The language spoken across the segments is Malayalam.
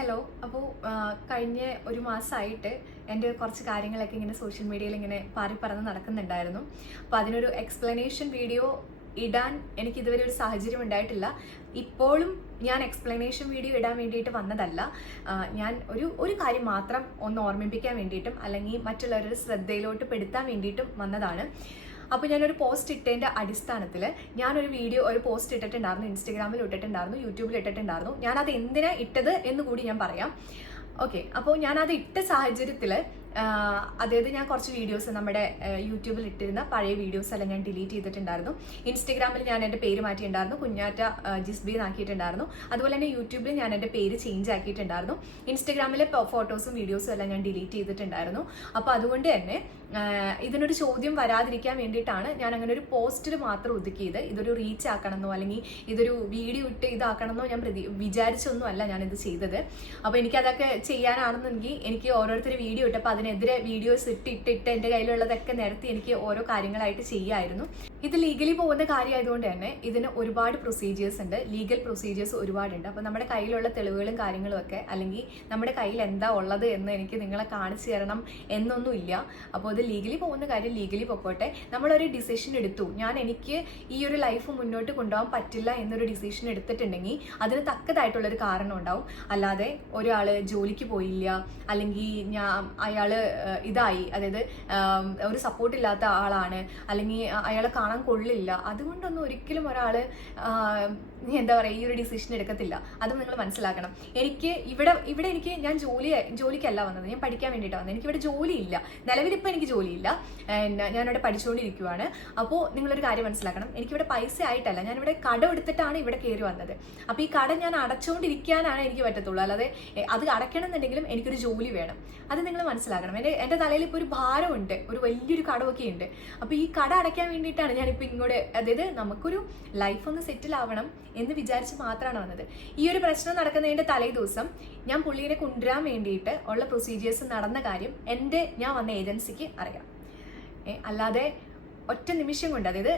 ഹലോ അപ്പോൾ കഴിഞ്ഞ ഒരു മാസമായിട്ട് എന്റെ കുറച്ച് കാര്യങ്ങളൊക്കെ ഇങ്ങനെ സോഷ്യൽ മീഡിയയിൽ ഇങ്ങനെ പാറി പറന്ന് നടക്കുന്നുണ്ടായിരുന്നു. അപ്പോൾ അതിനൊരു എക്സ്പ്ലനേഷൻ വീഡിയോ ഇടാൻ എനിക്ക് ഇതുവരെ ഒരു സാഹചര്യം ഉണ്ടായിട്ടില്ല. ഇപ്പോഴും ഞാൻ എക്സ്പ്ലനേഷൻ വീഡിയോ ഇടാൻ വേണ്ടിയിട്ട് വന്നതല്ല. ഞാൻ ഒരു ഒരു കാര്യം മാത്രം ഒന്ന് ഓർമ്മിപ്പിക്കാൻ വേണ്ടിയിട്ടും അല്ലെങ്കിൽ മറ്റുള്ളവരുടെ ശ്രദ്ധയിലോട്ട് പെടുത്താൻ വേണ്ടിയിട്ടും വന്നതാണ്. അപ്പോൾ ഞാനൊരു പോസ്റ്റ് ഇട്ടതിന്റെ അടിസ്ഥാനത്തിൽ ഞാനൊരു വീഡിയോ ഒരു പോസ്റ്റ് ഇട്ടിട്ടുണ്ടായിരുന്നു ഇൻസ്റ്റഗ്രാമിൽ ഇട്ടിട്ടുണ്ടായിരുന്നു യൂട്യൂബിൽ ഇട്ടിട്ടുണ്ടായിരുന്നു. ഞാനത് എന്തിനാ ഇട്ടത് എന്ന് കൂടി ഞാൻ പറയാം. ഓക്കെ അപ്പോൾ ഞാനത് ഇട്ട സാഹചര്യത്തിൽ അതായത് ഞാൻ കുറച്ച് വീഡിയോസ് നമ്മുടെ യൂട്യൂബിൽ ഇട്ടിരുന്ന പഴയ വീഡിയോസ് എല്ലാം ഞാൻ ഡിലീറ്റ് ചെയ്തിട്ടുണ്ടായിരുന്നു. ഇൻസ്റ്റഗ്രാമിൽ ഞാൻ എന്റെ പേര് മാറ്റിയിട്ടുണ്ടായിരുന്നു കുഞ്ഞാറ്റ ജിസ്ബി എന്നാക്കിയിട്ടുണ്ടായിരുന്നു. അതുപോലെ തന്നെ യൂട്യൂബിൽ ഞാൻ എന്റെ പേര് ചേഞ്ച് ആക്കിയിട്ടുണ്ടായിരുന്നു. ഇൻസ്റ്റഗ്രാമിലെ ഫോട്ടോസും വീഡിയോസും എല്ലാം ഞാൻ ഡിലീറ്റ് ചെയ്തിട്ടുണ്ടായിരുന്നു. അപ്പോൾ അതുകൊണ്ട് തന്നെ ഇതിനൊരു ചോദ്യം വരാതിരിക്കാൻ വേണ്ടിയിട്ടാണ് ഞാൻ അങ്ങനെ ഒരു പോസ്റ്റിൽ മാത്രം ഒതുക്കിയത്. ഇതൊരു റീച്ച് ആക്കണമെന്നോ അല്ലെങ്കിൽ ഇതൊരു വീഡിയോ ഇട്ട് ഇതാക്കണമെന്നോ ഞാൻ പ്രതി വിചാരിച്ചൊന്നും അല്ല ഞാനിത് ചെയ്തത്. അപ്പോൾ എനിക്കതൊക്കെ ചെയ്യാനാണെന്നുണ്ടെങ്കിൽ എനിക്ക് ഓരോരുത്തർ വീഡിയോ ഇട്ടപ്പോൾ അതിനെതിരെ വീഡിയോസ് ഇട്ട് ഇട്ട് ഇട്ട് എന്റെ കയ്യിലുള്ളതൊക്കെ നിരത്തി എനിക്ക് ഓരോ കാര്യങ്ങളായിട്ട് ചെയ്യായിരുന്നു. ഇത് ലീഗലി പോകുന്ന കാര്യമായതുകൊണ്ട് തന്നെ ഇതിന് ഒരുപാട് പ്രൊസീജിയേഴ്സ് ഉണ്ട്. ലീഗൽ പ്രൊസീജിയേഴ്സ് ഒരുപാടുണ്ട്. അപ്പോൾ നമ്മുടെ കയ്യിലുള്ള തെളിവുകളും കാര്യങ്ങളും ഒക്കെ അല്ലെങ്കിൽ നമ്മുടെ കയ്യിൽ എന്താ ഉള്ളത് എന്ന് എനിക്ക് നിങ്ങളെ കാണിച്ചു തരണം എന്നൊന്നുമില്ല. അപ്പോൾ ഇത് ലീഗലി പോകുന്ന കാര്യം ലീഗലി പൊക്കോട്ടെ. നമ്മളൊരു ഡിസിഷൻ എടുത്തു. ഞാൻ എനിക്ക് ഈ ഒരു ലൈഫ് മുന്നോട്ട് കൊണ്ടുപോകാൻ പറ്റില്ല എന്നൊരു ഡിസിഷൻ എടുത്തിട്ടുണ്ടെങ്കിൽ അതിന് തക്കതായിട്ടുള്ളൊരു കാരണം ഉണ്ടാവും. അല്ലാതെ ഒരാൾ ജോലിക്ക് പോയില്ല അല്ലെങ്കിൽ ഞാൻ അയാൾ ഇതായി. അതായത് ഒരു സപ്പോർട്ട് ഇല്ലാത്ത ആളാണ് അല്ലെങ്കിൽ അയാളെ കാണാൻ കൊള്ളില്ല. അതുകൊണ്ടൊന്നും ഒരിക്കലും ഒരാൾ എന്താ പറയുക ഈ ഒരു ഡിസിഷൻ എടുക്കത്തില്ല. അതും നിങ്ങൾ മനസ്സിലാക്കണം. എനിക്ക് ഇവിടെ ഇവിടെ എനിക്ക് ഞാൻ ജോലി ജോലിക്കല്ല വന്നത്. ഞാൻ പഠിക്കാൻ വേണ്ടിയിട്ടാണ് വന്നത്. എനിക്കിവിടെ ജോലിയില്ല. നിലവിലിപ്പോൾ എനിക്ക് ജോലിയില്ല. ഞാനിവിടെ പഠിച്ചുകൊണ്ടിരിക്കുവാണ് അപ്പോൾ നിങ്ങളൊരു കാര്യം മനസ്സിലാക്കണം. എനിക്കിവിടെ പൈസ ആയിട്ടല്ല. ഞാനിവിടെ കട എടുത്തിട്ടാണ് ഇവിടെ കയറി വന്നത്. അപ്പോൾ ഈ കട ഞാൻ അടച്ചുകൊണ്ടിരിക്കാനാണ് എനിക്ക് പറ്റത്തുള്ളൂ. അല്ലാതെ അത് അടയ്ക്കണം എന്നുണ്ടെങ്കിലും എനിക്കൊരു ജോലി വേണം. അത് നിങ്ങൾ മനസ്സിലാക്കണം. എന്റെ എന്റെ തലയിൽ ഇപ്പോൾ ഒരു ഭാരമുണ്ട്. ഒരു വലിയൊരു കടമൊക്കെ ഉണ്ട് അപ്പോൾ ഈ കട അടയ്ക്കാൻ വേണ്ടിയിട്ടാണ് ഞാനിപ്പോൾ ഇങ്ങോട്ട് അതായത് നമുക്കൊരു ലൈഫ് ഒന്ന് സെറ്റിൽ ആവണം. എന്ന് വിചാരിച്ച് മാത്രമാണ് വന്നത്. ഈ ഒരു പ്രശ്നം നടക്കുന്നതിന്റെ തലേ ദിവസം ഞാൻ പുള്ളീനെ കൊണ്ടുവരാൻ വേണ്ടിയിട്ട് ഉള്ള പ്രൊസീജിയേഴ്സ് നടന്ന കാര്യം എന്റെ ഞാൻ വന്ന ഏജൻസിക്ക് അറിയാം. അല്ലാതെ ഒറ്റ നിമിഷം കൊണ്ട് അതായത്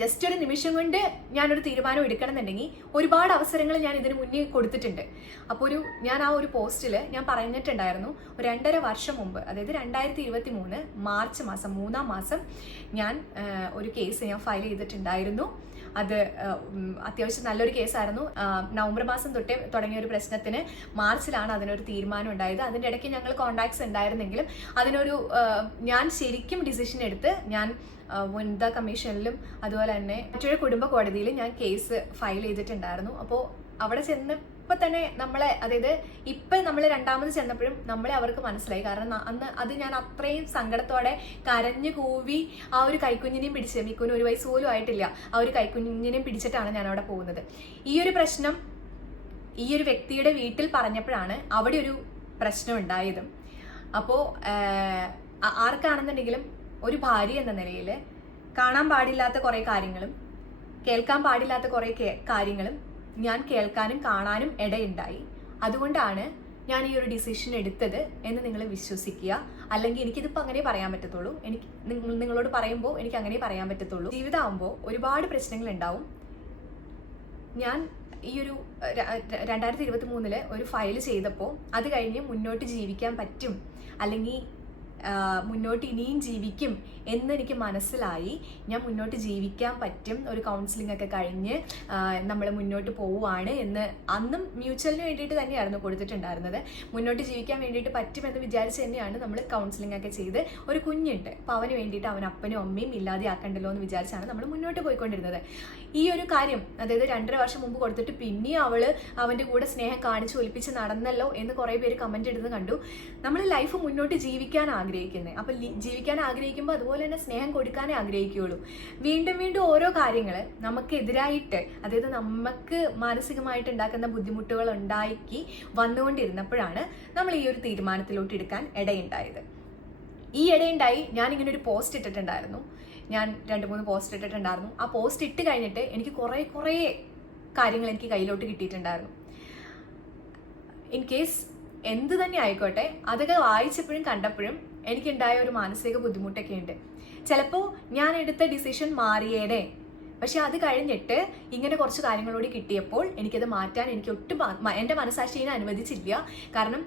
ജസ്റ്റ് ഒരു നിമിഷം കൊണ്ട് ഞാനൊരു തീരുമാനം എടുക്കണം എന്നുണ്ടെങ്കിൽ ഒരുപാട് അവസരങ്ങൾ ഞാൻ ഇതിന് മുന്നേ കൊടുത്തിട്ടുണ്ട്. അപ്പോൾ ഒരു ഞാൻ ആ ഒരു പോസ്റ്റിൽ ഞാൻ പറഞ്ഞിട്ടുണ്ടായിരുന്നു രണ്ടര വർഷം മുമ്പ് അതായത് രണ്ടായിരത്തി ഇരുപത്തി മൂന്ന് മാർച്ച് മാസം മൂന്നാം മാസം ഞാൻ ഒരു കേസ് ഞാൻ ഫയൽ ചെയ്തിട്ടുണ്ടായിരുന്നു. അത് അത്യാവശ്യം നല്ലൊരു കേസായിരുന്നു. നവംബർ മാസം തൊട്ടേ തുടങ്ങിയ ഒരു പ്രശ്നത്തിന് മാർച്ചിലാണ് അതിനൊരു തീരുമാനം ഉണ്ടായത്. അതിന്റെ ഇടയ്ക്ക് ഞങ്ങൾ കോണ്ടാക്ട്സ് ഉണ്ടായിരുന്നെങ്കിലും അതിനൊരു ഞാൻ ശരിക്കും ഡിസിഷൻ എടുത്ത് ഞാൻ വനിതാ കമ്മീഷനിലും അതുപോലെ തന്നെ മറ്റൊരു കുടുംബ കോടതിയിലും ഞാൻ കേസ് ഫയൽ ചെയ്തിട്ടുണ്ടായിരുന്നു. അപ്പോൾ അവിടെ ചെന്നപ്പോൾ തന്നെ നമ്മളെ അതായത് ഇപ്പം നമ്മൾ രണ്ടാമത് ചെന്നപ്പോഴും നമ്മളെ അവർക്ക് മനസ്സിലായി. കാരണം അന്ന് അത് ഞാൻ അത്രയും സങ്കടത്തോടെ കരഞ്ഞു കൂവി ആ ഒരു കൈക്കുഞ്ഞിനെയും പിടിച്ച് മിക്കുന് ഒരു വയസ്സ് പോലും ആയിട്ടില്ല ആ ഒരു കൈക്കുഞ്ഞിനെയും പിടിച്ചിട്ടാണ് ഞാൻ അവിടെ പോകുന്നത്. ഈ ഒരു പ്രശ്നം ഈ ഒരു വ്യക്തിയുടെ വീട്ടിൽ പറഞ്ഞപ്പോഴാണ് അവിടെ ഒരു പ്രശ്നം ഉണ്ടായതും. അപ്പോൾ ആർക്കാണെന്നുണ്ടെങ്കിലും ഒരു ഭാര്യ എന്ന നിലയിൽ കാണാൻ പാടില്ലാത്ത കുറേ കാര്യങ്ങളും കേൾക്കാൻ പാടില്ലാത്ത കുറേ കാര്യങ്ങളും ഞാൻ കേൾക്കാനും കാണാനും ഇടയുണ്ടായി. അതുകൊണ്ടാണ് ഞാൻ ഈ ഒരു ഡിസിഷൻ എടുത്തത് എന്ന് നിങ്ങൾ വിശ്വസിക്കുക. അല്ലെങ്കിൽ എനിക്കിതിപ്പോൾ അങ്ങനെ പറയാൻ പറ്റത്തുള്ളൂ. എനിക്ക് നിങ്ങളോട് പറയുമ്പോൾ എനിക്ക് അങ്ങനെ പറയാൻ പറ്റത്തുള്ളൂ. ജീവിതമാകുമ്പോൾ ഒരുപാട് പ്രശ്നങ്ങൾ ഉണ്ടാവും ഞാൻ ഈ ഒരു രണ്ടായിരത്തി ഇരുപത്തി മൂന്നിൽ ഒരു ഫയൽ ചെയ്തപ്പോൾ അത് കഴിഞ്ഞ് മുന്നോട്ട് ജീവിക്കാൻ പറ്റും. അല്ലെങ്കിൽ മുന്നോട്ട് ഇനിയും ജീവിക്കും എന്നെനിക്ക് മനസ്സിലായി. ഞാൻ മുന്നോട്ട് ജീവിക്കാൻ പറ്റും. ഒരു കൗൺസിലിംഗ് ഒക്കെ കഴിഞ്ഞ് നമ്മൾ മുന്നോട്ട് പോവുകയാണ് എന്ന് അന്നും മ്യൂച്വലിന് വേണ്ടിയിട്ട് തന്നെയായിരുന്നു കൊടുത്തിട്ടുണ്ടായിരുന്നത്. മുന്നോട്ട് ജീവിക്കാൻ വേണ്ടിയിട്ട് പറ്റുമെന്ന് വിചാരിച്ച് തന്നെയാണ് നമ്മൾ കൗൺസിലിംഗ് ഒക്കെ ചെയ്ത് ഒരു കുഞ്ഞുണ്ട് അപ്പോൾ അവന് വേണ്ടിയിട്ട് അവൻ അപ്പനും അമ്മയും ഇല്ലാതെ ആക്കണ്ടല്ലോ എന്ന് വിചാരിച്ചാണ് നമ്മൾ മുന്നോട്ട് പോയിക്കൊണ്ടിരുന്നത്. ഈ ഒരു കാര്യം അതായത് രണ്ടര വർഷം മുമ്പ് കൊടുത്തിട്ട് പിന്നെയും അവൾ അവന്റെ കൂടെ സ്നേഹം കാണിച്ച് ഒലിപ്പിച്ച് നടന്നല്ലോ എന്ന് കുറേ പേര് കമന്റ് ഇടുന്നത് കണ്ടു. നമ്മൾ ലൈഫ് മുന്നോട്ട് ജീവിക്കാൻ ആഗ്രഹിക്കുന്നത് അപ്പൊ ജീവിക്കാൻ ആഗ്രഹിക്കുമ്പോൾ അതുപോലെ തന്നെ സ്നേഹം കൊടുക്കാനേ ആഗ്രഹിക്കുകയുള്ളൂ. വീണ്ടും വീണ്ടും ഓരോ കാര്യങ്ങൾ നമുക്കെതിരായിട്ട് അതായത് നമുക്ക് മാനസികമായിട്ട് ഉണ്ടാക്കുന്ന ബുദ്ധിമുട്ടുകൾ ഉണ്ടാക്കി വന്നുകൊണ്ടിരുന്നപ്പോഴാണ് നമ്മൾ ഈ ഒരു തീരുമാനത്തിലോട്ട് എടുക്കാൻ ഇടയുണ്ടായത്. ഈ ഇടയുണ്ടായി ഞാൻ ഇങ്ങനെ ഒരു പോസ്റ്റ് ഇട്ടിട്ടുണ്ടായിരുന്നു. ഞാൻ രണ്ട് മൂന്ന് പോസ്റ്റ് ഇട്ടിട്ടുണ്ടായിരുന്നു. ആ പോസ്റ്റ് ഇട്ട് കഴിഞ്ഞിട്ട് എനിക്ക് കുറേ കുറേ കാര്യങ്ങൾ എനിക്ക് കയ്യിലോട്ട് കിട്ടിയിട്ടുണ്ടായിരുന്നു. ഇൻ കേസ് എന്ത് തന്നെ ആയിക്കോട്ടെ അതൊക്കെ വായിച്ചപ്പോഴും കണ്ടപ്പോഴും എനിക്കുണ്ടായ ഒരു മാനസിക ബുദ്ധിമുട്ടൊക്കെ ഉണ്ട് ചിലപ്പോൾ ഞാൻ എടുത്ത ഡിസിഷൻ മാറിയേനെ. പക്ഷെ അത് കഴിഞ്ഞിട്ട് ഇങ്ങനെ കുറച്ച് കാര്യങ്ങളോട് കിട്ടിയപ്പോൾ എനിക്കത് മാറ്റാൻ എനിക്ക് ഒട്ടും എന്റെ മനസാക്ഷിയെ അനുവദിച്ചില്ല. കാരണം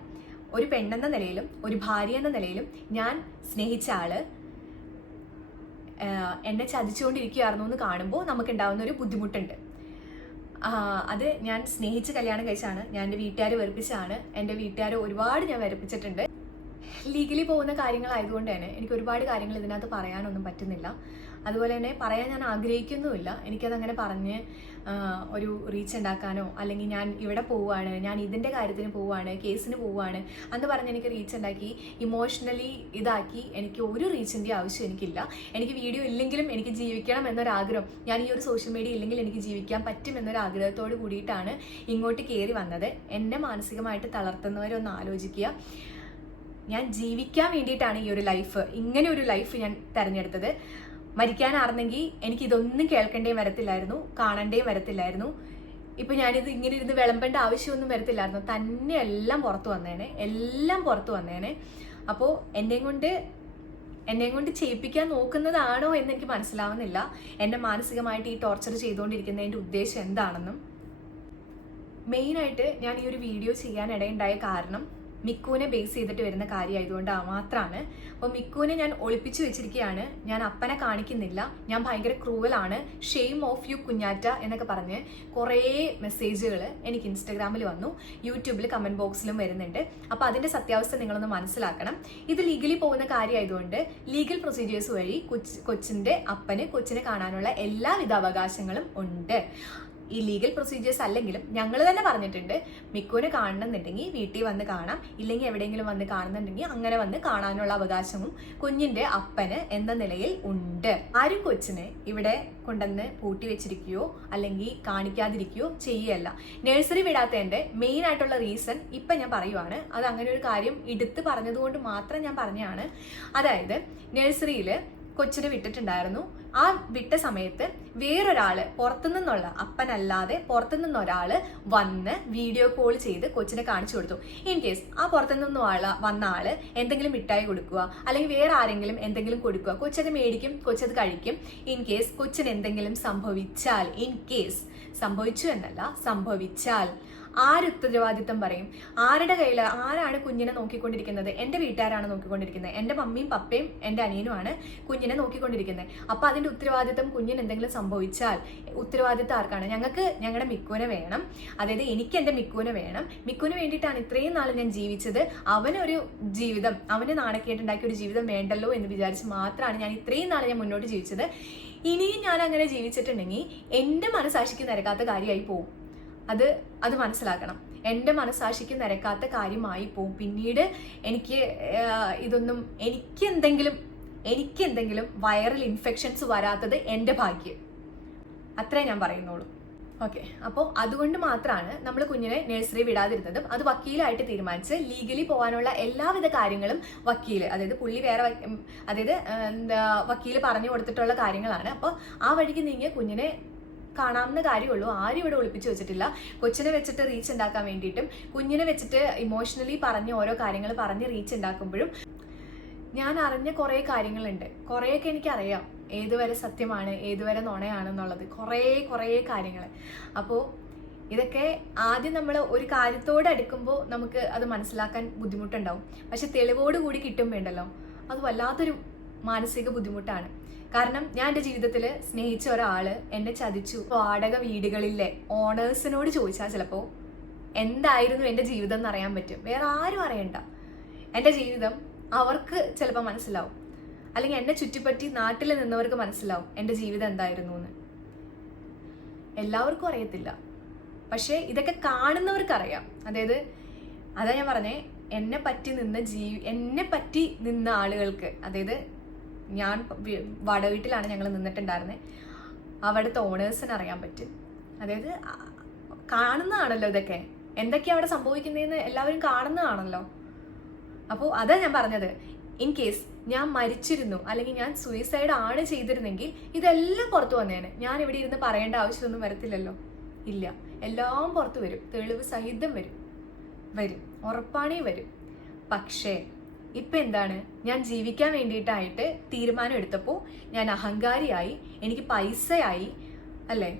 ഒരു പെണ്ണെന്ന നിലയിലും ഒരു ഭാര്യ എന്ന നിലയിലും ഞാൻ സ്നേഹിച്ച ആൾ എന്നെ ചതിച്ചുകൊണ്ടിരിക്കുകയായിരുന്നു എന്ന് കാണുമ്പോൾ നമുക്ക് ഉണ്ടാവുന്ന ഒരു ബുദ്ധിമുട്ടുണ്ട്. അത് ഞാൻ സ്നേഹിച്ച് കല്യാണം കഴിച്ചാണ് ഞാൻ എന്റെ വീട്ടുകാർ വെറുപ്പിച്ചാണ് എന്റെ വീട്ടുകാർ ഒരുപാട് ഞാൻ വെറുപ്പിച്ചിട്ടുണ്ട്. ലീഗലി പോകുന്ന കാര്യങ്ങളായതുകൊണ്ട് തന്നെ എനിക്ക് ഒരുപാട് കാര്യങ്ങൾ ഇതിനകത്ത് പറയാനൊന്നും പറ്റുന്നില്ല. അതുപോലെ തന്നെ പറയാൻ ഞാൻ ആഗ്രഹിക്കുന്നുമില്ല. എനിക്കതങ്ങനെ പറഞ്ഞ് ഒരു റീച്ച് ഉണ്ടാക്കാനോ അല്ലെങ്കിൽ ഞാൻ ഇവിടെ പോവുകയാണ് ഞാൻ ഇതിന്റെ കാര്യത്തിന് പോവുകയാണ് കേസിന് പോവുകയാണ് എന്ന് പറഞ്ഞ് എനിക്ക് റീച്ച് ഉണ്ടാക്കി ഇമോഷണലി ഇതാക്കി എനിക്ക് ഒരു റീച്ചിന്റെ ആവശ്യം എനിക്കില്ല. എനിക്ക് വീഡിയോ ഇല്ലെങ്കിലും എനിക്ക് ജീവിക്കണം എന്നൊരാഗ്രഹം ഞാൻ ഈ ഒരു സോഷ്യൽ മീഡിയ ഇല്ലെങ്കിൽ എനിക്ക് ജീവിക്കാൻ പറ്റും എന്നൊരാഗ്രഹത്തോട് കൂടിയിട്ടാണ് ഇങ്ങോട്ട് കയറി വന്നത്. എന്നെ മാനസികമായിട്ട് തളർത്തുന്നവരൊന്ന് ആലോചിക്കുക. ഞാൻ ജീവിക്കാൻ വേണ്ടിയിട്ടാണ് ഈ ഒരു ലൈഫ് ഇങ്ങനെ ഒരു ലൈഫ് ഞാൻ തിരഞ്ഞെടുത്തത്. മരിക്കാനാർന്നെങ്കിൽ എനിക്ക് ഇതൊന്നും കേൾക്കേണ്ടേയും വരത്തില്ലായിരുന്നു കാണണ്ടേയും വരത്തില്ലായിരുന്നു. ഇപ്പൊ ഞാനിത് ഇങ്ങനെ ഇരുന്ന് വിളമ്പേണ്ട ആവശ്യമൊന്നും വരത്തില്ലായിരുന്നു. തന്നെ എല്ലാം പുറത്തു വന്നേനെ എല്ലാം പുറത്തു വന്നേനെ. അപ്പോൾ എന്നെയും കൊണ്ട് എന്നെയും കൊണ്ട് ചെയ്യിപ്പിക്കാൻ നോക്കുന്നതാണോ എന്ന് എനിക്ക് മനസ്സിലാവുന്നില്ല. എന്നെ മാനസികമായിട്ട് ഈ ടോർച്ചർ ചെയ്തുകൊണ്ടിരിക്കുന്നതിന്റെ ഉദ്ദേശം എന്താണെന്നും. മെയിനായിട്ട് ഞാൻ ഈ ഒരു വീഡിയോ ചെയ്യാനിടയുണ്ടായ കാരണം മിക്കുവിനെ ബേസ് ചെയ്തിട്ട് വരുന്ന കാര്യമായതുകൊണ്ട് മാത്രമാണ് അപ്പോൾ മിക്കുവിനെ ഞാൻ ഒളിപ്പിച്ചു വെച്ചിരിക്കുകയാണ് ഞാൻ അപ്പനെ കാണിക്കുന്നില്ല. ഞാൻ ഭയങ്കര ക്രൂവലാണ്. ഷെയിം ഓഫ് യു കുഞ്ഞാറ്റ എന്നൊക്കെ പറഞ്ഞ് കുറേ മെസ്സേജുകൾ എനിക്ക് ഇൻസ്റ്റഗ്രാമിൽ വന്നു. യൂട്യൂബിൽ കമന്റ് ബോക്സിലും വരുന്നുണ്ട്. അപ്പോൾ അതിന്റെ സത്യാവസ്ഥ നിങ്ങളൊന്ന് മനസ്സിലാക്കണം. ഇത് ലീഗലി പോകുന്ന കാര്യമായതുകൊണ്ട് ലീഗൽ പ്രൊസീജിയേഴ്സ് വഴി കൊച്ചിന്റെ അപ്പന് കൊച്ചിനെ കാണാനുള്ള എല്ലാവിധ അവകാശങ്ങളും ഉണ്ട്. ഈ ലീഗൽ പ്രൊസീജിയേഴ്സ് അല്ലെങ്കിലും ഞങ്ങൾ തന്നെ പറഞ്ഞിട്ടുണ്ട്. മിക്കുവിനെ കാണണമെന്നുണ്ടെങ്കിൽ വീട്ടിൽ വന്ന് കാണാം. ഇല്ലെങ്കിൽ എവിടെയെങ്കിലും വന്ന് കാണുന്നുണ്ടെങ്കിൽ അങ്ങനെ വന്ന് കാണാനുള്ള അവകാശവും കുഞ്ഞിന്റെ അപ്പന് എന്ന നിലയിൽ ഉണ്ട്. ആരും കൊച്ചിനെ ഇവിടെ കൊണ്ടുവന്ന് പൂട്ടി വെച്ചിരിക്കുകയോ അല്ലെങ്കിൽ കാണിക്കാതിരിക്കുകയോ ചെയ്യല്ല. നഴ്സറി വിടാത്തതിന്റെ മെയിൻ ആയിട്ടുള്ള റീസൺ ഇപ്പൊ ഞാൻ പറയുവാണ്. അത് അങ്ങനെ ഒരു കാര്യം എടുത്ത് പറഞ്ഞതുകൊണ്ട് മാത്രം ഞാൻ പറഞ്ഞതാണ് അതായത് നഴ്സറിയിൽ കൊച്ചിനെ വിട്ടിട്ടുണ്ടായിരുന്നു. ആ വിട്ട സമയത്ത് വേറൊരാൾ പുറത്തുനിന്നുള്ള അപ്പനല്ലാതെ പുറത്തുനിന്ന് ഒരാൾ വന്ന് വീഡിയോ കോൾ ചെയ്ത് കൊച്ചിനെ കാണിച്ചു കൊടുത്തു. ഇൻ കേസ് ആ പുറത്തുനിന്ന് ആൾ വന്ന ആൾ എന്തെങ്കിലും മിഠായി കൊടുക്കുക അല്ലെങ്കിൽ വേറെ ആരെങ്കിലും എന്തെങ്കിലും കൊടുക്കുക കൊച്ചത് മേടിക്കും കൊച്ചത് കഴിക്കും. ഇൻ കേസ് കൊച്ചിന് എന്തെങ്കിലും സംഭവിച്ചാൽ ഇൻ കേസ് സംഭവിച്ചു എന്നല്ല സംഭവിച്ചാൽ ആര് ഉത്തരവാദിത്തം പറയും? ആരുടെ കയ്യിൽ ആരാണ് കുഞ്ഞിനെ നോക്കിക്കൊണ്ടിരിക്കുന്നത്? എന്റെ വീട്ടുകാരാണ് നോക്കിക്കൊണ്ടിരിക്കുന്നത്. എന്റെ മമ്മിയും പപ്പയും എന്റെ അനിയനുമാണ് കുഞ്ഞിനെ നോക്കിക്കൊണ്ടിരിക്കുന്നത്. അപ്പോൾ അതിന്റെ ഉത്തരവാദിത്തം കുഞ്ഞിന് എന്തെങ്കിലും സംഭവിച്ചാൽ ഉത്തരവാദിത്തം ആർക്കാണ്? ഞങ്ങൾക്ക് ഞങ്ങളുടെ മിക്കുവിനെ വേണം. അതായത് എനിക്ക് എന്റെ മിക്കുവിനെ വേണം. മിക്കുവിന് വേണ്ടിയിട്ടാണ് ഇത്രയും നാൾ ഞാൻ ജീവിച്ചത്. അവനൊരു ജീവിതം അവന് നാണക്കേട്ടുണ്ടാക്കിയ ഒരു ജീവിതം വേണ്ടല്ലോ എന്ന് വിചാരിച്ച് മാത്രമാണ് ഞാൻ ഇത്രയും നാൾ ഞാൻ മുന്നോട്ട് ജീവിച്ചത്. ഇനിയും ഞാൻ അങ്ങനെ ജീവിച്ചിട്ടുണ്ടെങ്കിൽ എന്റെ മനസാക്ഷിക്ക് നിരക്കാത്ത കാര്യമായി പോകും അത് അത് മനസ്സിലാക്കണം. എന്റെ മനസാക്ഷിക്ക് നിരക്കാത്ത കാര്യമായി പോവും. പിന്നീട് എനിക്ക് ഇതൊന്നും എനിക്ക് എന്തെങ്കിലും എനിക്ക് എന്തെങ്കിലും വൈറൽ ഇൻഫെക്ഷൻസ് വരാത്തത് എന്റെ ഭാഗ്യം. അത്രേ ഞാൻ പറയുന്നുള്ളൂ. ഓക്കെ. അപ്പോൾ അതുകൊണ്ട് മാത്രമാണ് നമ്മൾ കുഞ്ഞിനെ നഴ്സറി വിടാതിരുന്നതും അത് വക്കീലായിട്ട് തീരുമാനിച്ച് ലീഗലി പോകാനുള്ള എല്ലാവിധ കാര്യങ്ങളും വക്കീൽ അതായത് പുള്ളി വേറെ അതായത് വക്കീൽ പറഞ്ഞു കൊടുത്തിട്ടുള്ള കാര്യങ്ങളാണ്. അപ്പോൾ ആ വഴിക്ക് നീങ്ങിയ കുഞ്ഞിനെ കാണാവുന്ന കാര്യമുള്ളൂ. ആരും ഇവിടെ ഒളിപ്പിച്ചു വെച്ചിട്ടില്ല. കൊച്ചിനെ വെച്ചിട്ട് റീച്ച് ഉണ്ടാക്കാൻ വേണ്ടിയിട്ടും കുഞ്ഞിനെ വെച്ചിട്ട് ഇമോഷണലി പറഞ്ഞ് ഓരോ കാര്യങ്ങൾ പറഞ്ഞ് റീച്ച് ഉണ്ടാക്കുമ്പോഴും ഞാൻ അറിഞ്ഞ കുറേ കാര്യങ്ങളുണ്ട്. കുറേയൊക്കെ എനിക്കറിയാം. ഏതുവരെ സത്യമാണ് ഏതുവരെ നുണയാണെന്നുള്ളത്. കുറേ കുറേ കാര്യങ്ങൾ. അപ്പോൾ ഇതൊക്കെ ആദ്യം നമ്മൾ ഒരു കാര്യത്തോട് അടുക്കുമ്പോൾ നമുക്ക് അത് മനസ്സിലാക്കാൻ ബുദ്ധിമുട്ടുണ്ടാവും. പക്ഷെ തെളിവോട് കൂടി കിട്ടും വേണ്ടല്ലോ. അത് വല്ലാത്തൊരു മാനസിക ബുദ്ധിമുട്ടാണ്. കാരണം ഞാൻ എന്റെ ജീവിതത്തിൽ സ്നേഹിച്ച ഒരാൾ എന്നെ ചതിച്ചു. വാടക വീടുകളിലെ ഓണേഴ്സിനോട് ചോദിച്ചാൽ ചിലപ്പോൾ എന്തായിരുന്നു എന്റെ ജീവിതം എന്ന് അറിയാൻ പറ്റും. വേറെ ആരും അറിയണ്ട. എന്റെ ജീവിതം അവർക്ക് ചിലപ്പോൾ മനസ്സിലാവും. അല്ലെങ്കിൽ എന്നെ ചുറ്റിപ്പറ്റി നാട്ടിൽ നിന്നവർക്ക് മനസ്സിലാവും എന്റെ ജീവിതം എന്തായിരുന്നു എന്ന്. എല്ലാവർക്കും അറിയത്തില്ല. പക്ഷേ ഇതൊക്കെ കാണുന്നവർക്ക് അറിയാം. അതായത് അതാ ഞാൻ പറഞ്ഞേ എന്നെ പറ്റി നിന്ന ജീവി എന്നെ പറ്റി നിന്ന ആളുകൾക്ക് അതായത് ഞാൻ വടവീട്ടിലാണ് ഞങ്ങൾ നിന്നിട്ടുണ്ടായിരുന്നത് അവിടുത്തെ ഓണേഴ്സിന് അറിയാൻ പറ്റും. അതായത് കാണുന്നതാണല്ലോ ഇതൊക്കെ. എന്തൊക്കെയാണ് അവിടെ സംഭവിക്കുന്നതെന്ന് എല്ലാവരും കാണുന്നതാണല്ലോ. അപ്പോൾ അതാ ഞാൻ പറഞ്ഞത്. ഇൻ കേസ് ഞാൻ മരിച്ചിരുന്നു അല്ലെങ്കിൽ ഞാൻ സൂയിസൈഡ് ആണ് ചെയ്തിരുന്നെങ്കിൽ ഇതെല്ലാം പുറത്തു വന്നേനെ. ഞാൻ ഇവിടെ ഇരുന്ന് പറയേണ്ട ആവശ്യമൊന്നും വരത്തില്ലല്ലോ. ഇല്ല. എല്ലാം പുറത്തു വരും. തെളിവ് സഹിതം വരും. വരും. ഉറപ്പാണേ വരും. പക്ഷേ ഇപ്പൊ എന്താണ്? ഞാൻ ജീവിക്കാൻ വേണ്ടിയിട്ടായിട്ട് തീരുമാനം എടുത്തപ്പോൾ ഞാൻ അഹങ്കാരിയായി എനിക്ക് പൈസയായി അല്ലേ?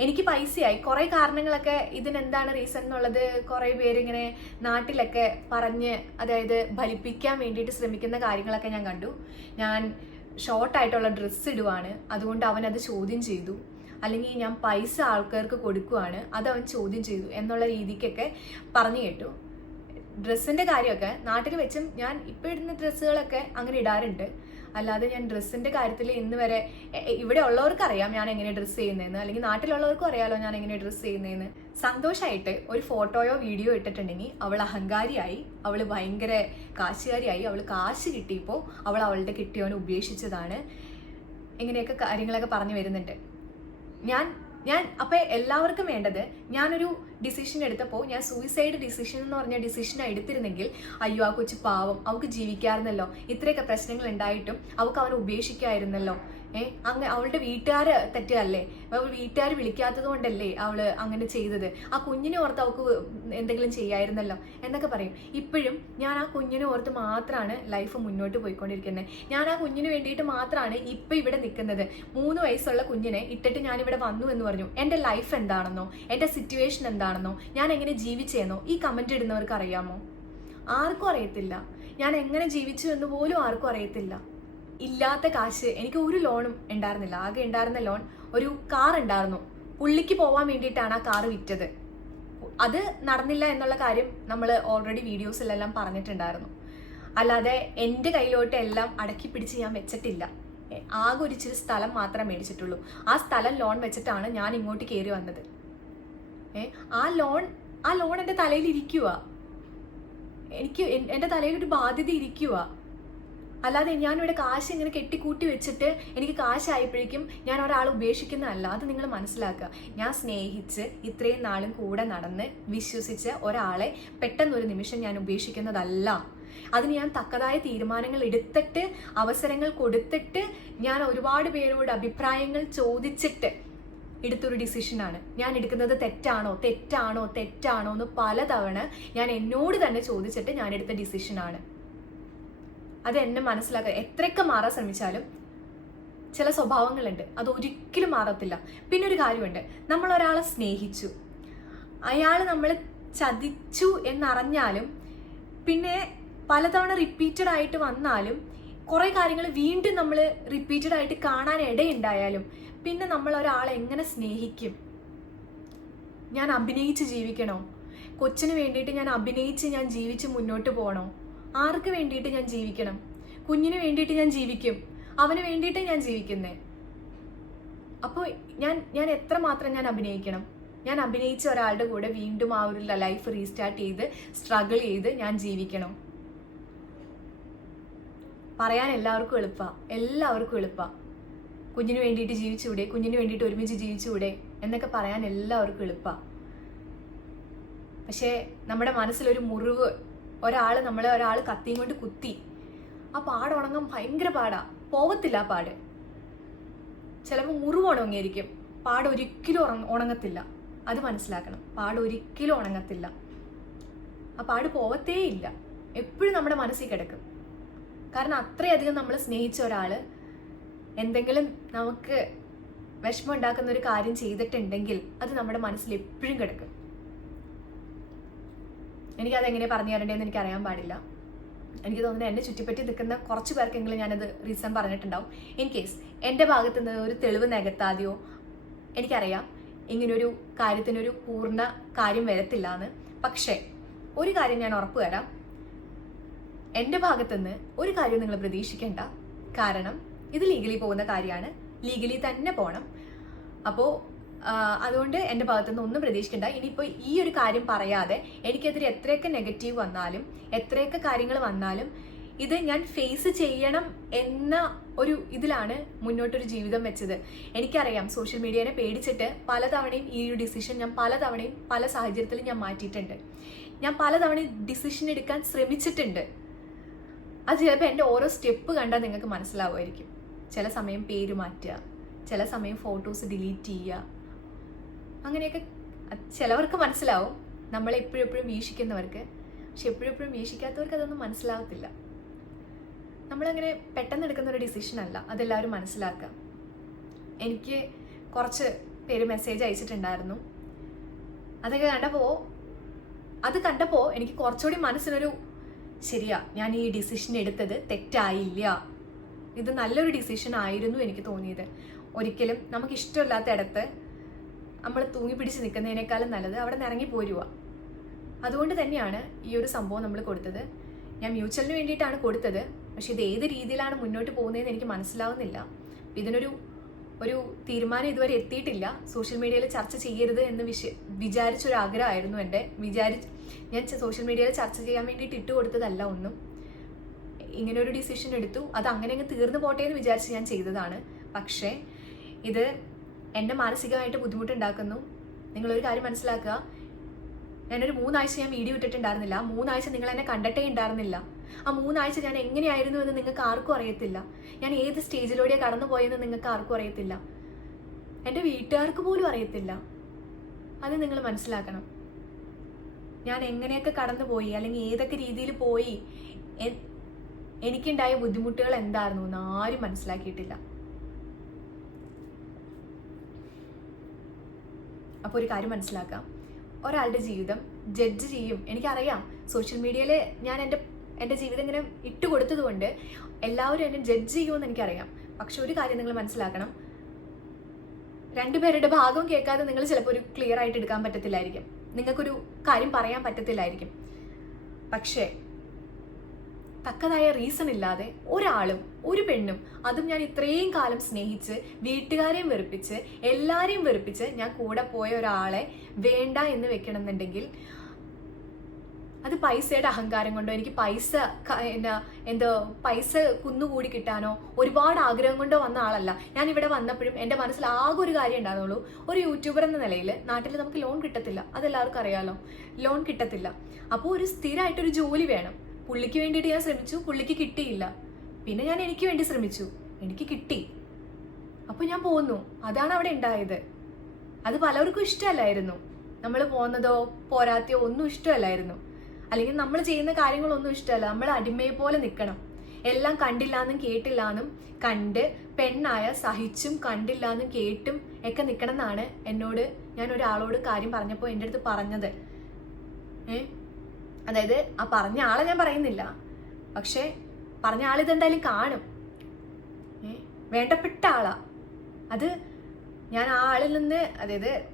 എനിക്ക് പൈസയായി. കുറെ കാരണങ്ങളൊക്കെ ഇതിനെന്താണ് റീസൺ എന്നുള്ളത് കുറെ പേരിങ്ങനെ നാട്ടിലൊക്കെ പറഞ്ഞ് അതായത് ഫലിപ്പിക്കാൻ വേണ്ടിയിട്ട് ശ്രമിക്കുന്ന കാര്യങ്ങളൊക്കെ ഞാൻ കണ്ടു. ഞാൻ ഷോർട്ടായിട്ടുള്ള ഡ്രസ്സ് ഇടുവാണ്. അതുകൊണ്ട് അവൻ അത് ചോദ്യം ചെയ്തു. അല്ലെങ്കിൽ ഞാൻ പൈസ ആൾക്കാർക്ക് കൊടുക്കുവാണ്. അത് അവൻ ചോദ്യം ചെയ്തു. എന്നുള്ള രീതിക്കൊക്കെ പറഞ്ഞു കേട്ടു. ഡ്രസ്സിന്റെ കാര്യമൊക്കെ നാട്ടിൽ വെച്ചും ഞാൻ ഇപ്പൊ ഇടുന്ന ഡ്രസ്സുകളൊക്കെ അങ്ങനെ ഇടാറുണ്ട്. അല്ലാതെ ഞാൻ ഡ്രസ്സിന്റെ കാര്യത്തിൽ ഇന്ന് വരെ ഇവിടെ ഉള്ളവർക്ക് അറിയാം ഞാൻ എങ്ങനെ ഡ്രസ്സ് ചെയ്യുന്നതെന്ന് അല്ലെങ്കിൽ നാട്ടിലുള്ളവർക്കും അറിയാലോ ഞാൻ എങ്ങനെ ഡ്രസ്സ് ചെയ്യുന്നതെന്ന് സന്തോഷമായിട്ട് ഒരു ഫോട്ടോയോ വീഡിയോ ഇട്ടിട്ടുണ്ടെങ്കിൽ അവൾ അഹങ്കാരിയായി അവൾ ഭയങ്കര കാശുകാരിയായി അവൾ കാശ് കിട്ടിയപ്പോൾ അവൾ അവളുടെ കിട്ടിയവനെ ഉപേക്ഷിച്ചതാണ്. ഇങ്ങനെയൊക്കെ കാര്യങ്ങളൊക്കെ പറഞ്ഞു വരുന്നുണ്ട്. ഞാൻ ഞാൻ അപ്പൊ എല്ലാവർക്കും വേണ്ടത് ഞാനൊരു ഡിസിഷൻ എടുത്തപ്പോൾ ഞാൻ സൂയിസൈഡ് ഡിസിഷൻ എന്ന് പറഞ്ഞ ഡിസിഷൻ എടുത്തിരുന്നെങ്കിൽ അയ്യോ ആ കൊച്ചു പാവം അവൾക്ക് ജീവിക്കാറുന്നല്ലോ ഇത്രയൊക്കെ പ്രശ്നങ്ങൾ ഉണ്ടായിട്ടും അവൾക്ക് അവനെ ഉപേക്ഷിക്കായിരുന്നല്ലോ. ഏ? അങ്ങ് അവളുടെ വീട്ടുകാര് തെറ്റല്ലേ അവൾ വീട്ടുകാർ വിളിക്കാത്തത് കൊണ്ടല്ലേ അവൾ അങ്ങനെ ചെയ്തത്? ആ കുഞ്ഞിനെ ഓർത്ത് അവൾക്ക് എന്തെങ്കിലും ചെയ്യായിരുന്നല്ലോ എന്നൊക്കെ പറയും. ഇപ്പോഴും ഞാൻ ആ കുഞ്ഞിനെ ഓർത്ത് മാത്രമാണ് ലൈഫ് മുന്നോട്ട് പോയിക്കൊണ്ടിരിക്കുന്നത് ഞാൻ ആ കുഞ്ഞിന് വേണ്ടിയിട്ട് മാത്രമാണ് ഇപ്പൊ ഇവിടെ നിൽക്കുന്നത് മൂന്ന് വയസ്സുള്ള കുഞ്ഞിനെ ഇട്ടിട്ട് ഞാൻ ഇവിടെ വന്നു എന്ന് പറഞ്ഞു. എന്റെ ലൈഫ് എന്താണെന്നോ? എന്റെ സിറ്റുവേഷൻ എന്താണെന്നോ? ഞാൻ എങ്ങനെ ജീവിച്ചെന്നോ? ഈ കമന്റ് ഇടുന്നവർക്ക് അറിയാമോ? ആർക്കും അറിയത്തില്ല. ഞാൻ എങ്ങനെ ജീവിച്ചു എന്ന് പോലും ആർക്കും അറിയത്തില്ല. ഇല്ലാത്ത കാശ്. എനിക്ക് ഒരു ലോണും ഉണ്ടായിരുന്നില്ല. ആകെ ഉണ്ടായിരുന്ന ലോൺ ഒരു കാർ ഉണ്ടായിരുന്നു. പുള്ളിക്ക് പോവാൻ വേണ്ടിയിട്ടാണ് ആ കാർ വിറ്റത്. അത് നടന്നില്ല എന്നുള്ള കാര്യം നമ്മൾ ഓൾറെഡി വീഡിയോസിലെല്ലാം പറഞ്ഞിട്ടുണ്ടായിരുന്നു. അല്ലാതെ എന്റെ കയ്യിലോട്ട് എല്ലാം അടക്കി പിടിച്ച് ഞാൻ വെച്ചിട്ടില്ല. ആകെ ഒരു ഇച്ചിരി സ്ഥലം മാത്രം മേടിച്ചിട്ടുള്ളൂ. ആ സ്ഥലം ലോൺ വെച്ചിട്ടാണ് ഞാൻ ഇങ്ങോട്ട് കയറി വന്നത്. ആ ലോൺ ആ ലോൺ എന്റെ തലയിൽ ഇരിക്കുക എനിക്ക് എന്റെ തലയിൽ ഒരു ബാധ്യത ഇരിക്കുക അല്ലാതെ ഞാനിവിടെ കാശ് ഇങ്ങനെ കെട്ടിക്കൂട്ടി വെച്ചിട്ട് എനിക്ക് കാശായപ്പോഴേക്കും ഞാൻ ഒരാൾ ഉപേക്ഷിക്കുന്നതല്ല. അത് നിങ്ങൾ മനസ്സിലാക്കുക. ഞാൻ സ്നേഹിച്ച് ഇത്രയും നാളും കൂടെ നടന്ന് വിശ്വസിച്ച് ഒരാളെ പെട്ടെന്നൊരു നിമിഷം ഞാൻ ഉപേക്ഷിക്കുന്നതല്ല. അതിന് ഞാൻ തക്കതായ തീരുമാനങ്ങൾ എടുത്തിട്ട് അവസരങ്ങൾ കൊടുത്തിട്ട് ഞാൻ ഒരുപാട് പേരോട് അഭിപ്രായങ്ങൾ ചോദിച്ചിട്ട് എടുത്തൊരു ഡിസിഷനാണ് ഞാൻ എടുക്കുന്നത് തെറ്റാണോ തെറ്റാണോ തെറ്റാണോ എന്ന് പലതവണ ഞാൻ എന്നോട് തന്നെ ചോദിച്ചിട്ട് ഞാൻ എടുത്ത ഡിസിഷനാണ് അത് എന്നെ മനസ്സിലാക്കുക എത്രയൊക്കെ മാറാൻ ശ്രമിച്ചാലും ചില സ്വഭാവങ്ങളുണ്ട്. അത് ഒരിക്കലും മാറത്തില്ല. പിന്നെ ഒരു കാര്യമുണ്ട്. നമ്മൾ ഒരാളെ സ്നേഹിച്ചു. അയാൾ നമ്മൾ ചതിച്ചു എന്നറിഞ്ഞാലും പിന്നെ പലതവണ റിപ്പീറ്റഡ് ആയിട്ട് വന്നാലും കുറേ കാര്യങ്ങൾ വീണ്ടും നമ്മൾ റിപ്പീറ്റഡ് ആയിട്ട് കാണാൻ ഇടയുണ്ടായാലും പിന്നെ നമ്മൾ ഒരാളെ എങ്ങനെ സ്നേഹിക്കും? ഞാൻ അഭിനയിച്ച് ജീവിക്കണോ? കൊച്ചിന് വേണ്ടിയിട്ട് ഞാൻ അഭിനയിച്ച് ഞാൻ ജീവിച്ച് മുന്നോട്ട് പോകണോ? ആർക്ക് വേണ്ടിയിട്ട് ഞാൻ ജീവിക്കണം? കുഞ്ഞിന് വേണ്ടിയിട്ട് ഞാൻ ജീവിക്കും. അവന് വേണ്ടിയിട്ട് ഞാൻ ജീവിക്കുന്നേ. അപ്പോൾ ഞാൻ ഞാൻ എത്ര മാത്രം ഞാൻ അഭിനയിക്കണം? ഞാൻ അഭിനയിച്ച ഒരാളുടെ കൂടെ വീണ്ടും ആ ഒരു ലൈഫ് റീസ്റ്റാർട്ട് ചെയ്ത് സ്ട്രഗിൾ ചെയ്ത് ഞാൻ ജീവിക്കണം. പറയാൻ എല്ലാവർക്കും എളുപ്പാ. എല്ലാവർക്കും എളുപ്പാ. കുഞ്ഞിന് വേണ്ടിയിട്ട് ജീവിച്ചുകൂടെ? കുഞ്ഞിന് വേണ്ടിയിട്ട് ഒരുമിച്ച് ജീവിച്ചുകൂടെ? എന്നൊക്കെ പറയാൻ എല്ലാവർക്കും എളുപ്പാ. പക്ഷേ നമ്മുടെ മനസ്സിലൊരു മുറിവ് ഒരാൾ നമ്മളെ ഒരാൾ കത്തിയും കൊണ്ട് കുത്തി. ആ പാട് ഉണങ്ങാൻ ഭയങ്കര പാടാ. പോവത്തില്ല ആ പാട്. ചിലപ്പോൾ മുറിവ് ഉണങ്ങിയിരിക്കും. പാട് ഒരിക്കലും ഉറങ്ങ ഉണങ്ങത്തില്ല. അത് മനസ്സിലാക്കണം. പാട് ഒരിക്കലും ഉണങ്ങത്തില്ല. ആ പാട് പോവത്തേയില്ല. എപ്പോഴും നമ്മുടെ മനസ്സിൽ കിടക്കും. കാരണം അത്രയധികം നമ്മൾ സ്നേഹിച്ച ഒരാൾ എന്തെങ്കിലും നമുക്ക് വിഷമം ഉണ്ടാക്കുന്ന ഒരു കാര്യം ചെയ്തിട്ടുണ്ടെങ്കിൽ അത് നമ്മുടെ മനസ്സിൽ എപ്പോഴും കിടക്കും. എനിക്കത് എങ്ങനെ പറഞ്ഞു തരണ്ടേന്ന് എനിക്ക് അറിയാൻ പാടില്ല. എനിക്ക് തോന്നുന്നത് എന്നെ ചുറ്റിപ്പറ്റി നിൽക്കുന്ന കുറച്ച് പേർക്കെങ്കിലും ഞാനത് റീസൺ പറഞ്ഞിട്ടുണ്ടാവും. ഇൻ കേസ് എന്റെ ഭാഗത്തു നിന്ന് ഒരു തെളിവ് നികത്താതെയോ എനിക്കറിയാം ഇങ്ങനൊരു കാര്യത്തിനൊരു പൂർണ കാര്യം വരത്തില്ല എന്ന് പക്ഷേ ഒരു കാര്യം ഞാൻ ഉറപ്പ് തരാം. എന്റെ ഭാഗത്തുനിന്ന് ഒരു കാര്യം നിങ്ങൾ പ്രതീക്ഷിക്കേണ്ട. കാരണം ഇത് ലീഗലി പോകുന്ന കാര്യമാണ്. ലീഗലി തന്നെ പോകണം അപ്പോൾ അതുകൊണ്ട് എന്റെ ഭാഗത്തുനിന്ന് ഒന്നും പ്രതീക്ഷിക്കണ്ട. ഇനിയിപ്പോൾ ഈ ഒരു കാര്യം പറയാതെ എനിക്കെതിരെ എത്രയൊക്കെ നെഗറ്റീവ് വന്നാലും എത്രയൊക്കെ കാര്യങ്ങൾ വന്നാലും ഇത് ഞാൻ ഫേസ് ചെയ്യണം എന്ന ഒരു ഇതിലാണ് മുന്നോട്ടൊരു ജീവിതം വെച്ചത്. എനിക്കറിയാം സോഷ്യൽ മീഡിയനെ പേടിച്ചിട്ട് പലതവണയും ഈ ഒരു ഡിസിഷൻ ഞാൻ പലതവണയും പല സാഹചര്യത്തിലും ഞാൻ മാറ്റിയിട്ടുണ്ട്. ഞാൻ പലതവണയും ഡിസിഷൻ എടുക്കാൻ ശ്രമിച്ചിട്ടുണ്ട്. അത് ചിലപ്പോൾ എന്റെ ഓരോ സ്റ്റെപ്പ് കണ്ടാൽ നിങ്ങൾക്ക് മനസ്സിലാവുമായിരിക്കും. ചില സമയം പേര് മാറ്റുക ചില സമയം ഫോട്ടോസ് ഡിലീറ്റ് ചെയ്യുക അങ്ങനെയൊക്കെ ചിലവർക്ക് മനസ്സിലാവും. നമ്മളെ എപ്പോഴും വീക്ഷിക്കുന്നവർക്ക്. പക്ഷെ എപ്പോഴും വീക്ഷിക്കാത്തവർക്ക് അതൊന്നും മനസ്സിലാവത്തില്ല. നമ്മളങ്ങനെ പെട്ടെന്ന് എടുക്കുന്ന ഒരു ഡിസിഷൻ അല്ല. അതെല്ലാവരും മനസ്സിലാക്കുക. എനിക്ക് കുറച്ച് പേര് മെസ്സേജ് അയച്ചിട്ടുണ്ടായിരുന്നു. അതൊക്കെ കണ്ടപ്പോൾ അത് കണ്ടപ്പോൾ എനിക്ക് കുറച്ചുകൂടി മനസ്സിനൊരു ശരിയാ ഞാൻ ഈ ഡിസിഷൻ എടുത്തത് തെറ്റായില്ല. ഇത് നല്ലൊരു ഡിസിഷൻ ആയിരുന്നു എനിക്ക് തോന്നിയത്. ഒരിക്കലും നമുക്ക് ഇഷ്ടമില്ലാത്ത ഇടത്ത് നമ്മൾ തൂങ്ങി പിടിച്ച് നിൽക്കുന്നതിനേക്കാളും നല്ലത് അവിടെ നിന്ന് ഇറങ്ങി പോരുക അതുകൊണ്ട് തന്നെയാണ് ഈ ഒരു സംഭവം നമ്മൾ കൊടുത്തത്. ഞാൻ മ്യൂച്വലിന് വേണ്ടിയിട്ടാണ് കൊടുത്തത്. പക്ഷെ ഇത് ഏത് രീതിയിലാണ് മുന്നോട്ട് പോകുന്നതെന്ന് എനിക്ക് മനസ്സിലാവുന്നില്ല. ഇതിനൊരു ഒരു തീരുമാനം ഇതുവരെ എത്തിയിട്ടില്ല. സോഷ്യൽ മീഡിയയിൽ ചർച്ച ചെയ്യരുത് എന്ന് വിശ വിചാരിച്ചൊരു ആഗ്രഹമായിരുന്നു എന്റെ. വിചാരി ഞാൻ സോഷ്യൽ മീഡിയയിൽ ചർച്ച ചെയ്യാൻ വേണ്ടിയിട്ട് ഇട്ട് കൊടുത്തതല്ല ഒന്നും. ഇങ്ങനെ ഒരു ഡിസിഷൻ എടുത്തു. അത് അങ്ങനെ അങ്ങ് തീർന്നു പോട്ടെ എന്ന് വിചാരിച്ച് ഞാൻ ചെയ്തതാണ്. പക്ഷേ ഇത് എന്നെ മാനസികമായിട്ട് ബുദ്ധിമുട്ടുണ്ടാക്കുന്നു. നിങ്ങളൊരു കാര്യം മനസ്സിലാക്കുക. ഞാനൊരു മൂന്നാഴ്ച ഞാൻ വീഡിയോ ഇട്ടിട്ടുണ്ടായിരുന്നില്ല. മൂന്നാഴ്ച നിങ്ങൾ എന്നെ കണ്ടിട്ടേ ഉണ്ടായിരുന്നില്ല. ആ മൂന്നാഴ്ച ഞാൻ എങ്ങനെയായിരുന്നു എന്ന് നിങ്ങൾക്ക് ആർക്കും അറിയത്തില്ല. ഞാൻ ഏത് സ്റ്റേജിലൂടെ കടന്നു പോയെന്ന് നിങ്ങൾക്ക് ആർക്കും അറിയത്തില്ല. എന്റെ വീട്ടുകാർക്ക് പോലും അറിയത്തില്ല. അത് നിങ്ങൾ മനസ്സിലാക്കണം. ഞാൻ എങ്ങനെയൊക്കെ കടന്നുപോയി അല്ലെങ്കിൽ ഏതൊക്കെ രീതിയിൽ പോയി എനിക്കുണ്ടായ ബുദ്ധിമുട്ടുകൾ എന്തായിരുന്നു എന്ന് ആരും മനസ്സിലാക്കിയിട്ടില്ല. അപ്പോൾ ഒരു കാര്യം മനസ്സിലാക്കാം. ഒരാളുടെ ജീവിതം ജഡ്ജ് ചെയ്യും. എനിക്കറിയാം. സോഷ്യൽ മീഡിയയിൽ ഞാൻ എന്റെ എന്റെ ജീവിതം ഇങ്ങനെ ഇട്ട് കൊടുത്തതുകൊണ്ട് എല്ലാവരും എന്നെ ജഡ്ജ് ചെയ്യുമെന്ന് എനിക്കറിയാം. പക്ഷെ ഒരു കാര്യം നിങ്ങൾ മനസ്സിലാക്കണം. രണ്ടുപേരുടെ ഭാഗം കേൾക്കാതെ നിങ്ങൾ ചിലപ്പോൾ ഒരു ക്ലിയർ ആയിട്ട് എടുക്കാൻ പറ്റത്തില്ലായിരിക്കും. നിങ്ങൾക്കൊരു കാര്യം പറയാൻ പറ്റത്തില്ലായിരിക്കും. പക്ഷേ തക്കതായ റീസൺ ഇല്ലാതെ ഒരാളും ഒരു പെണ്ണും അതും ഞാൻ ഇത്രയും കാലം സ്നേഹിച്ച് വീട്ടുകാരെയും വെറുപ്പിച്ച് എല്ലാരെയും വെറുപ്പിച്ച് ഞാൻ കൂടെ പോയ ഒരാളെ വേണ്ട എന്ന് വെക്കണമെന്നുണ്ടെങ്കിൽ അത് പൈസയുടെ അഹങ്കാരം കൊണ്ടോ എനിക്ക് പൈസ എന്നാ എന്തോ പൈസ കുന്നുകൂടി കിട്ടാനോ ഒരുപാട് ആഗ്രഹം കൊണ്ടോ വന്ന ആളല്ല. ഞാൻ ഇവിടെ വന്നപ്പോഴും എന്റെ മനസ്സിൽ ആകെ ഒരു കാര്യം ഉണ്ടാകുന്നുള്ളൂ ഒരു യൂട്യൂബർ എന്ന നിലയിൽ നാട്ടിൽ നമുക്ക് ലോൺ കിട്ടത്തില്ല. അതെല്ലാവർക്കും അറിയാലോ. ലോൺ കിട്ടത്തില്ല. അപ്പോൾ ഒരു സ്ഥിരമായിട്ടൊരു ജോലി വേണം. പുള്ളിക്ക് വേണ്ടിയിട്ട് ഞാൻ ശ്രമിച്ചു പുള്ളിക്ക് കിട്ടിയില്ല. പിന്നെ ഞാൻ എനിക്ക് വേണ്ടി ശ്രമിച്ചു. എനിക്ക് കിട്ടി. അപ്പോൾ ഞാൻ പോന്നു. അതാണ് അവിടെ ഉണ്ടായത്. അത് പലർക്കും ഇഷ്ടമല്ലായിരുന്നു. നമ്മൾ പോന്നതോ പോരാത്തയോ ഒന്നും ഇഷ്ടമല്ലായിരുന്നു. അല്ലെങ്കിൽ നമ്മൾ ചെയ്യുന്ന കാര്യങ്ങളൊന്നും ഇഷ്ടമല്ല. നമ്മൾ അടിമയെ പോലെ നിൽക്കണം. എല്ലാം കണ്ടില്ലാന്നും കേട്ടില്ലാന്നും കണ്ട് പെണ്ണായ സഹിച്ചും കണ്ടില്ലാന്നും കേട്ടും ഒക്കെ നിൽക്കണം എന്നാണ് എന്നോട് ഞാൻ ഒരാളോട് കാര്യം പറഞ്ഞപ്പോൾ എന്റെ അടുത്ത് പറഞ്ഞത്. ഏ? അതായത് ആ പറഞ്ഞ ആളെ ഞാൻ പറയുന്നില്ല. പക്ഷേ പറഞ്ഞ ആളിതെന്തായാലും കാണും. വേണ്ടപ്പെട്ട ആളാ. അത് ഞാൻ ആ ആളിൽ നിന്ന് അതായത്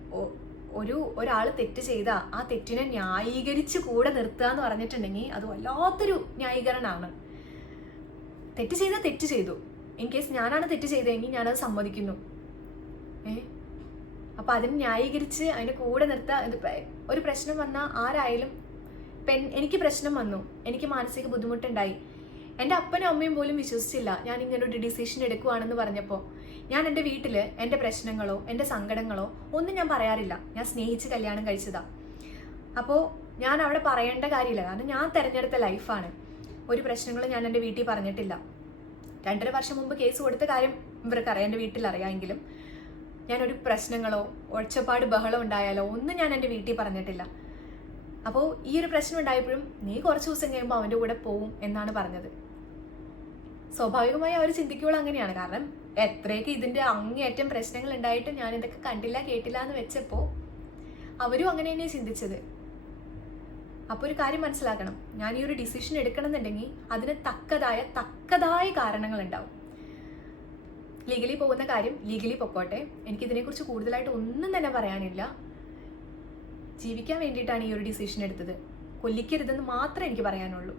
ഒരു ഒരാൾ തെറ്റ് ചെയ്ത ആ തെറ്റിനെ ന്യായീകരിച്ച് കൂടെ നിർത്തുക എന്ന് പറഞ്ഞിട്ടുണ്ടെങ്കിൽ അത് വല്ലാത്തൊരു ന്യായീകരണമാണ്. തെറ്റ് ചെയ്ത തെറ്റ് ചെയ്തു. ഇൻ കേസ് ഞാനാണ് തെറ്റ് ചെയ്തതെങ്കിൽ ഞാനത് സമ്മതിക്കുന്നു. ഏ അപ്പൊ അതിന് ന്യായീകരിച്ച് അതിന് കൂടെ നിർത്തുക ഒരു പ്രശ്നം വന്നാൽ ആരായാലും പെൺ എനിക്ക് പ്രശ്നം വന്നു. എനിക്ക് മാനസിക ബുദ്ധിമുട്ടുണ്ടായി. എന്റെ അപ്പനും അമ്മയും പോലും വിശ്വസിച്ചില്ല ഞാൻ ഇങ്ങനെ ഒരു ഡിസിഷൻ എടുക്കുവാണെന്ന് പറഞ്ഞപ്പോൾ ഞാൻ എന്റെ വീട്ടിൽ എന്റെ പ്രശ്നങ്ങളോ എന്റെ സങ്കടങ്ങളോ ഒന്നും ഞാൻ പറയാറില്ല. ഞാൻ സ്നേഹിച്ച് കല്യാണം കഴിച്ചതാ. അപ്പോൾ ഞാൻ അവിടെ പറയേണ്ട കാര്യമില്ല. കാരണം ഞാൻ തിരഞ്ഞെടുത്ത ലൈഫാണ് ഒരു പ്രശ്നങ്ങളും ഞാൻ എന്റെ വീട്ടിൽ പറഞ്ഞിട്ടില്ല. രണ്ടര വർഷം മുമ്പ് കേസ് കൊടുത്ത കാര്യം ഇവർക്ക് അറിയാം എന്റെ വീട്ടിൽ അറിയാമെങ്കിലും ഞാനൊരു പ്രശ്നങ്ങളോ ഒച്ചപ്പാട് ബഹളം ഉണ്ടായാലോ ഒന്നും ഞാൻ എന്റെ വീട്ടിൽ പറഞ്ഞിട്ടില്ല. അപ്പോൾ ഈ ഒരു പ്രശ്നം ഉണ്ടായപ്പോഴും നീ കുറച്ച് ദിവസം കഴിയുമ്പോൾ അവന്റെ കൂടെ പോവും എന്നാണ് പറഞ്ഞത്. സ്വാഭാവികമായി അവർ ചിന്തിക്കുമ്പോൾ അങ്ങനെയാണ്. കാരണം എത്രയൊക്കെ ഇതിന്റെ അങ്ങേയറ്റം പ്രശ്നങ്ങൾ ഉണ്ടായിട്ടും ഞാൻ ഇതൊക്കെ കണ്ടില്ല കേട്ടില്ല എന്ന് വെച്ചപ്പോൾ അവരും അങ്ങനെ തന്നെയാണ് ചിന്തിച്ചത്. അപ്പോൾ ഒരു കാര്യം മനസ്സിലാക്കണം. ഞാൻ ഈ ഒരു ഡിസിഷൻ എടുക്കണമെന്നുണ്ടെങ്കിൽ അതിന് തക്കതായ തക്കതായ കാരണങ്ങൾ ഉണ്ടാവും. ലീഗലി പോകുന്ന കാര്യം ലീഗലി പൊക്കോട്ടെ. എനിക്കിതിനെക്കുറിച്ച് കൂടുതലായിട്ട് ഒന്നും തന്നെ പറയാനില്ല. ജീവിക്കാൻ വേണ്ടിയിട്ടാണ് ഈ ഒരു ഡിസിഷൻ എടുത്തത്. കൊല്ലിക്കരുതെന്ന് മാത്രമേ എനിക്ക് പറയാനുള്ളൂ.